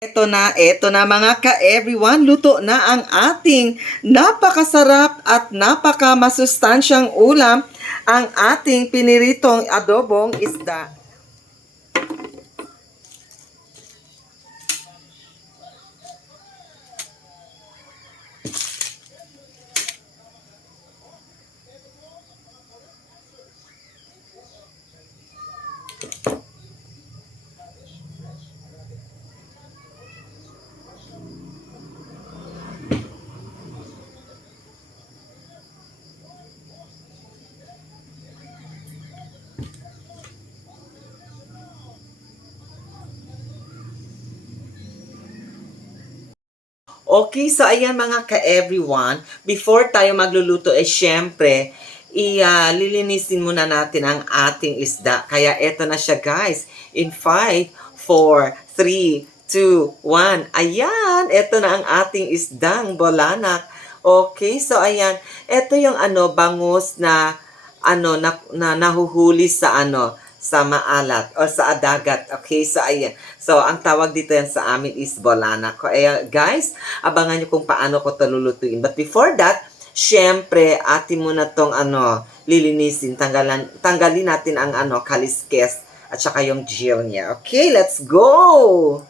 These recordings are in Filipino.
Eto na mga ka-everyone, luto na ang ating napakasarap at napakamasustansyang ulam, ang ating piniritong adobong isda. Okay, so ayan mga ka-everyone, before tayo magluluto syempre, lilinisin muna natin ang ating isda. Kaya eto na siya guys, in 5, 4, 3, 2, 1. Ayan, eto na ang ating isdang bolanak. Okay, so ayan, eto yung bangus na nahuhuli sa sa maalat o sa dagat. Okay, so ayan. So, ang tawag dito yan sa amin is bolanak. Kaya guys, abangan nyo kung paano ko ito lulutuin. But before that, syempre, atin muna tong lilinisin. Tanggalin natin ang kaliskes at saka yung gel niya. Okay, let's go!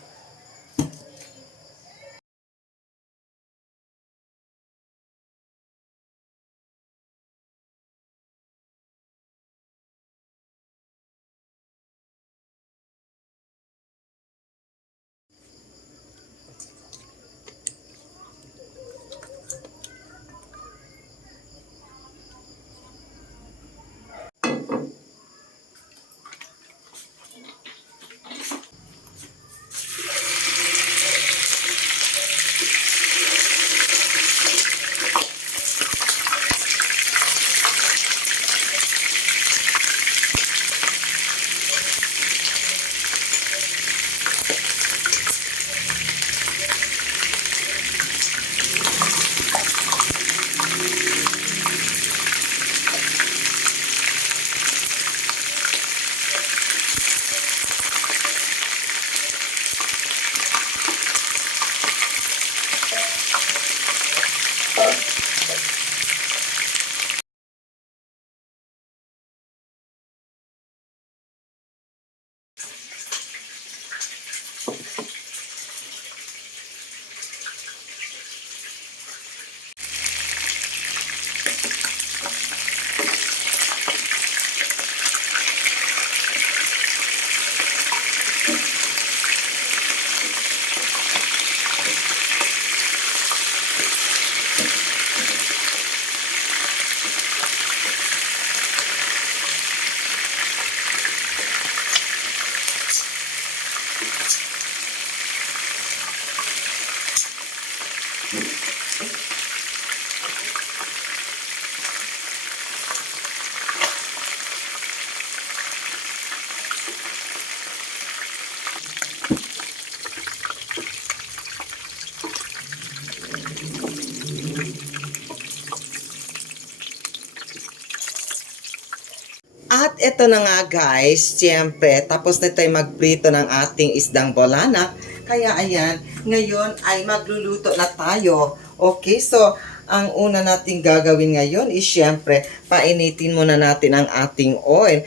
At ito na nga guys, siyempre, tapos na tayo magprito ng ating isdang bolanak. Kaya ayan, ngayon ay magluluto na tayo. Okay, so ang una nating gagawin ngayon is siyempre, painitin muna natin ang ating oil.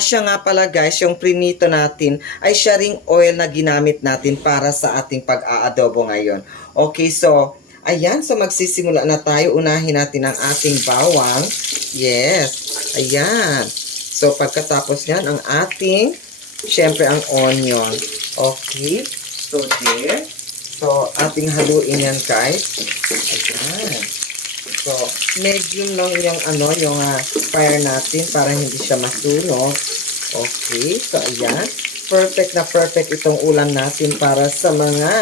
Siya nga pala guys, yung prinito natin ay siya ring oil na ginamit natin para sa ating pag-aadobo ngayon. Okay, so ayan, so magsisimula na tayo. Unahin natin ang ating bawang. Yes, ayan. So, pagkatapos yan, ang ating, syempre, ang onion. Okay. So, there. So, ating haluin yan, guys. Ayan. So, medium lang yung fire natin para hindi siya masunog. Okay. So, ayan. Perfect na perfect itong ulam natin para sa mga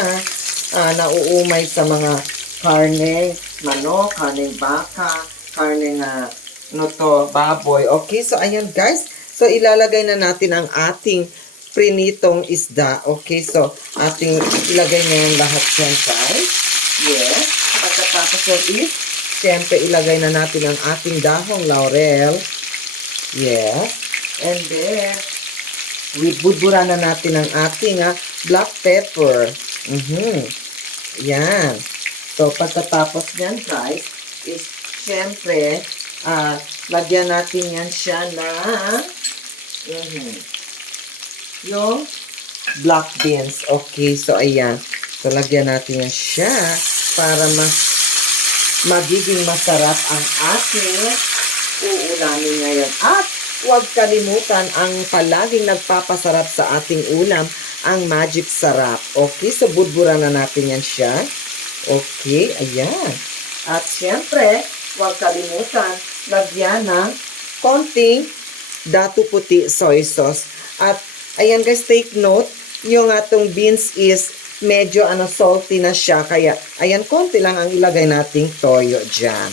nauumay sa mga karne, manok, karneng baka, karneng baboy. Okay, so ayan guys. So ilalagay na natin ang ating prinitong isda. Okay, so ating ilagay na yung lahat yan guys. Yes. Pagkatapos yung siyempre ilagay na natin ang ating dahong laurel. Yes. And then, budburan na natin ang ating black pepper. Mhm. Yan. So, pagkatapos niyan, guys, is syempre, lagyan natin yan siya ng mhm, yung black beans. Okay, so ayan. So, lagyan natin yan siya para magiging masarap ang ating uulamin ngayon. At huwag kalimutan ang palaging nagpapasarap sa ating ulam, ang magic sarap. Okay, so budburan na natin yan siya. Okay, ayan. At syempre, huwag kalimutan, lagyan ng konting datu puti soy sauce. At ayan guys, take note, yung atong beans is medyo salty na siya. Kaya, ayan, konti lang ang ilagay nating toyo dyan.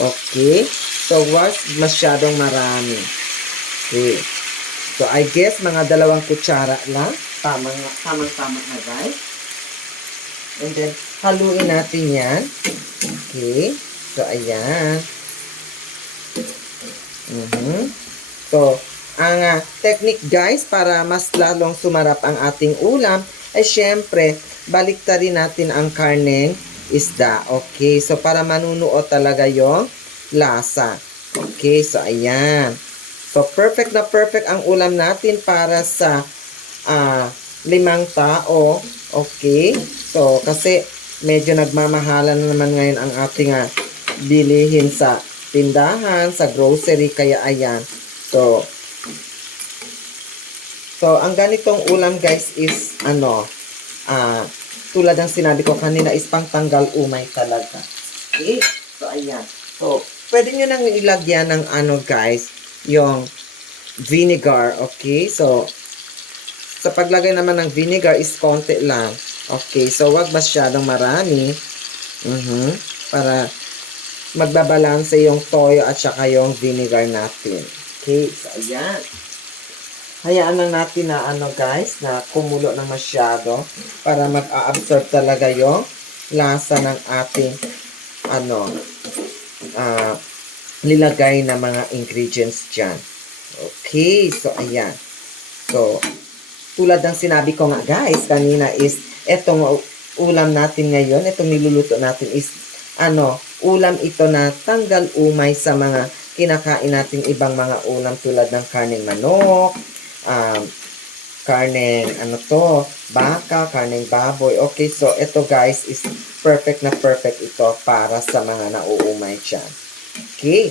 Okay? So, wag masyadong marami. Okay. So, I guess, mga 2 kutsara lang. Tamang-tama na, guys. And then, haluin natin yan. Okay. So, ayan. So, ang technique, guys, para mas lalong sumarap ang ating ulam, ay syempre, baliktarin natin ang karneng isda. Okay, so para manunuot talaga yung lasa. Okay, so ayan. So, perfect na perfect ang ulam natin para sa 5 tao. Okay, so kasi medyo nagmamahalan na naman ngayon ang ating bilihin sa tindahan, sa grocery, kaya ayan. So, ang ganitong ulam, guys, is, tulad ng sinabi ko kanina, is pangtanggal umay talaga. Okay? So, ayan. So, pwede nyo nang ilagyan ng, guys, yung vinegar. Okay? So, sa paglagay naman ng vinegar is konti lang. Okay? So, wag masyadong marami. Para magbabalanse yung toyo at saka yung vinegar natin. Okay? So, ayan. Hayaan lang natin na guys, na kumulo na masyado para mag-a-absorb talaga yung lasa ng ating nilagay na mga ingredients dyan. Okay, so ayan. So, tulad ng sinabi ko nga guys, kanina is, etong ulam natin ngayon, etong niluluto natin is, ulam ito na tanggal umay sa mga kinakain nating ibang mga ulam tulad ng karneng manok, karneng baka, karneng baboy. Okay, so ito guys is perfect na perfect ito para sa mga nauumay dyan. Okay,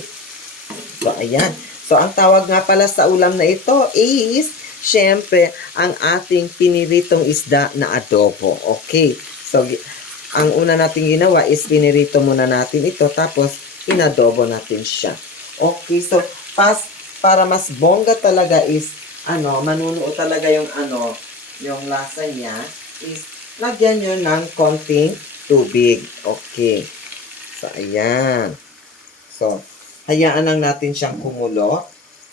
so ayan. So ang tawag nga pala sa ulam na ito is syempre ang ating piniritong isda na adobo. Okay, so ang una nating ginawa is pinirito muna natin ito, tapos inadobo natin siya. Okay, so para mas bongga talaga is manunuot talaga yung yung lasa niya, is lagyan nyo ng konting tubig. Okay. So, ayan. So, hayaan lang natin siyang kumulo.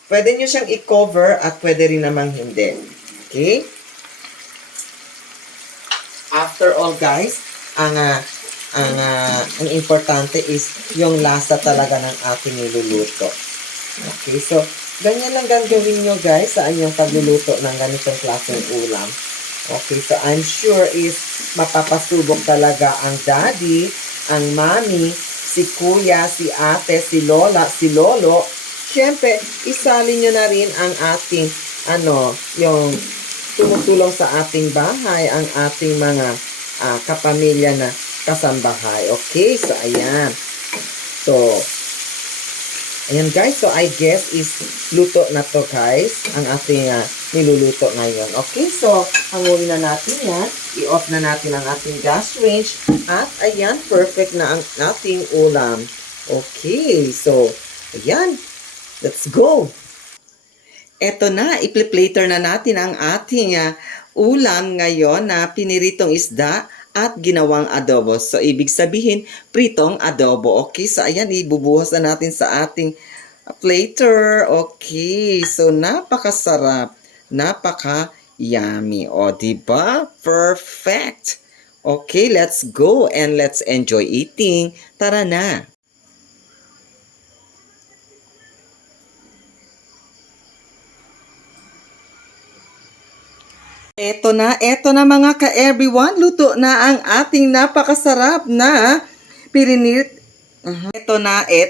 Pwede nyo siyang i-cover at pwede rin namang hindi. Okay? After all, guys, ang importante is yung lasa talaga ng ating niluluto. Okay, so, ganyan lang gagawin nyo guys sa inyong pagluluto ng ganitong klaseng ulam. Okay, so I'm sure is mapapasubok talaga ang daddy, ang mami, si kuya, si ate, si lola, si lolo. Siyempre, isali nyo na rin ang ating, yung tumutulong sa ating bahay, ang ating mga kapamilya na kasambahay. Okay, so ayan. So, ayan guys, so I guess is luto na to guys, ang ating niluluto ngayon. Okay, so hanguin na natin yan. I-off na natin ang ating gas range. At ayan, perfect na ang ating ulam. Okay, so ayan, let's go! Eto na, i-plater na natin ang ating ulam ngayon na piniritong isda at ginawang adobo. So, ibig sabihin, pritong adobo. Okay, so ayan, ibubuhos na natin sa ating plater. Okay, so napakasarap. Napaka-yummy. O, diba? Perfect! Okay, let's go and let's enjoy eating. Tara na! Eto na mga ka-everyone, luto na ang ating napakasarap na pirinit. Eto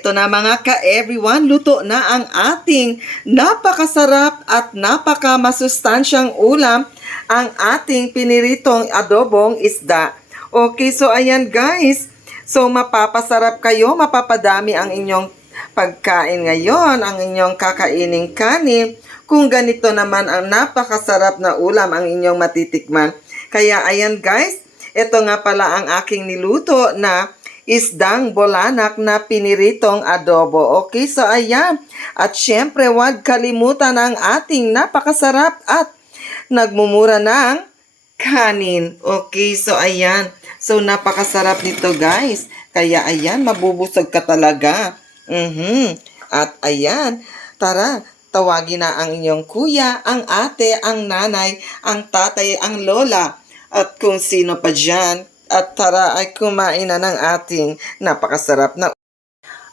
na mga ka-everyone, luto na ang ating napakasarap at napakamasustansyang ulam, ang ating piniritong adobong isda. Okay, so ayan guys, so mapapasarap kayo, mapapadami ang inyong pagkain ngayon, ang inyong kakaining kanin, kung ganito naman ang napakasarap na ulam ang inyong matitikman. Kaya ayan guys, ito nga pala ang aking niluto na isdang bolanak na piniritong adobo. Okay, so ayan. At syempre, huwag kalimutan ang ating napakasarap at nagmumura ng kanin. Okay, so ayan. So napakasarap nito guys. Kaya ayan, mabubusog ka talaga. At ayan, tara, tawagin na ang inyong kuya, ang ate, ang nanay, ang tatay, ang lola, at kung sino pa dyan. At tara ay kumain na ng ating napakasarap na.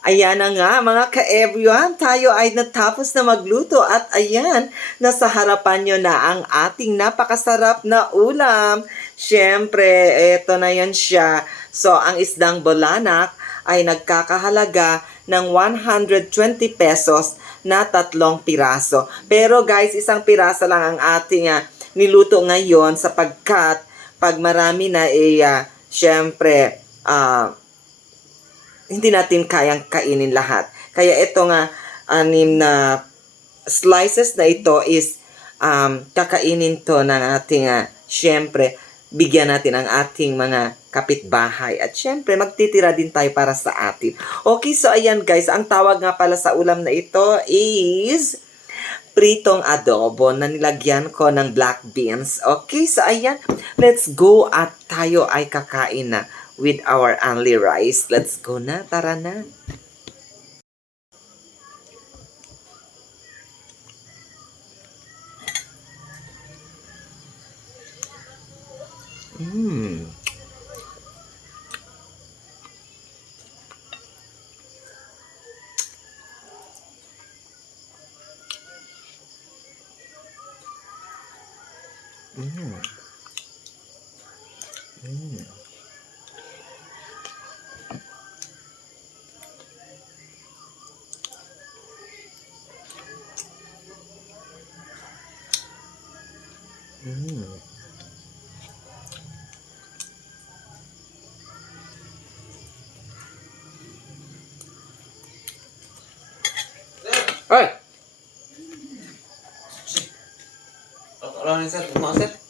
Ayan na nga mga ka-everyone, tayo ay natapos na magluto at ayan, nasa harapan nyo na ang ating napakasarap na ulam. Siyempre, eto na yan siya. So, ang isdang bolanak ay nagkakahalaga ng 120 pesos na 3 piraso. Pero guys, isang piraso lang ang ating niluto ngayon sapagkat pag marami na syempre, hindi natin kayang kainin lahat. Kaya ito nga, 6 na slices na ito is kakainin to ng ating, syempre, bigyan natin ang ating mga kapitbahay. At syempre, magtitira din tayo para sa atin. Okay, so ayan guys, ang tawag nga pala sa ulam na ito is pritong adobo na nilagyan ko ng black beans. Okay, so ayan, let's go at tayo ay kakain na with our only rice. Let's go na, tara na. Hoy! Tolong sir, mau sir.